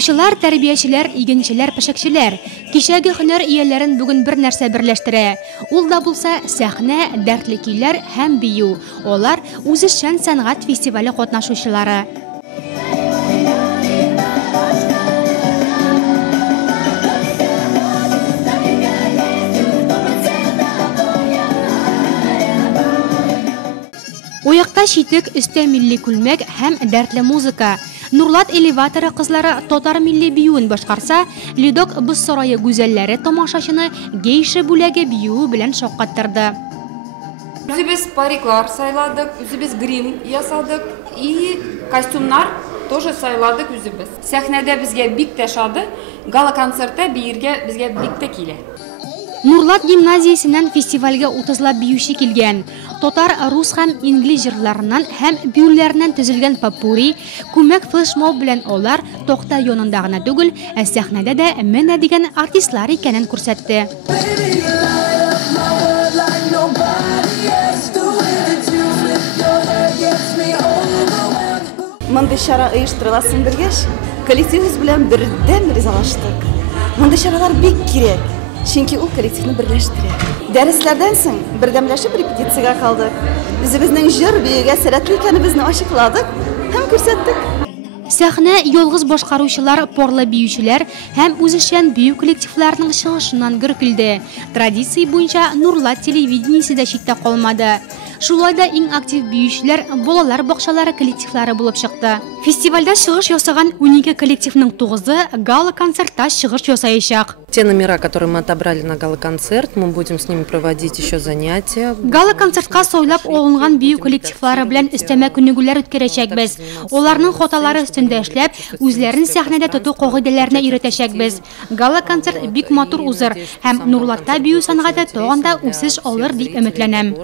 Укытучылар, тәрбиячеләр, игенчеләр, пешекчеләр. Кичәге һөнәр ияләрен бүген бер нәрсә берләштерә. Ул да булса сәхнә, дәртле көйләр һәм бию. Алар үзешчән сәнгать фестивале катнашучылары. Уякта шитек, өстә милли күлмәк һәм дәртле музыка. Нурлат элеваторы кызлары татар милли биюен башкарса, Лидок Боз сарае гүзәлләре тамашачыны гейша бүләге бию белән шаккаттырды. Үзебез париклар сайладык, үзебез грим ясадык и костюмнар тоже сайладык үзебез. Сәхнәдә безгә бик тә шады, гала концертта биергә безгә бик тә килә. Нурлат гимназиясеннән фестивальгә 30лап биючи килгән. Татар, рус һәм инглиз җырларыннан һәм биюләреннән төзелгән попури, күмәк флешмоб белән алар токта янында гына түгел, ә сәхнәдә дә менә дигән артистлар икәнен күрсәтте. Мондай чара оештырыласын бергәч, коллективыбыз белән бердәм ризалаштык. Мондай чаралар бик кирәк. Чөнки ул коллективны берләштерә. Дәресләрдән соң бердәмләшеп репетициягә калдык. Үзебезнең җыр биюгә сәләтле икәнебезне ачыкладык һәм күрсәттек. Сәхнә ялгыз башкаручылар, порлы биючеләр һәм үзешчән бию коллективларының чыгышыннан гөркелде. Традиция буенча Нурлат телевидениесе дә читтә калмады. Шулай да иң актив биючеләр балалар бакчалары коллективлары булып чыкты. Фестивальдә чыгыш ясаган 12 коллективның 9-ы гала-концертта чыгыш ясаячак. Те номера, которые мы отобрали на гала-концерт, мы будем с ними проводить еще занятия. Гала-концертка сойлап алынган бию коллективлары белән өстәмә күнегүләр үткәрәчәкбез. Аларның хаталары өстендә эшләп, үзләрен сәхнәдә тоту кагыйдәләренә өйрәтәчәкбез. Гала-концерт бик матур узыр һәм Нурлатта бию сәнгате тагын да үсеш алыр дип өметләнәм.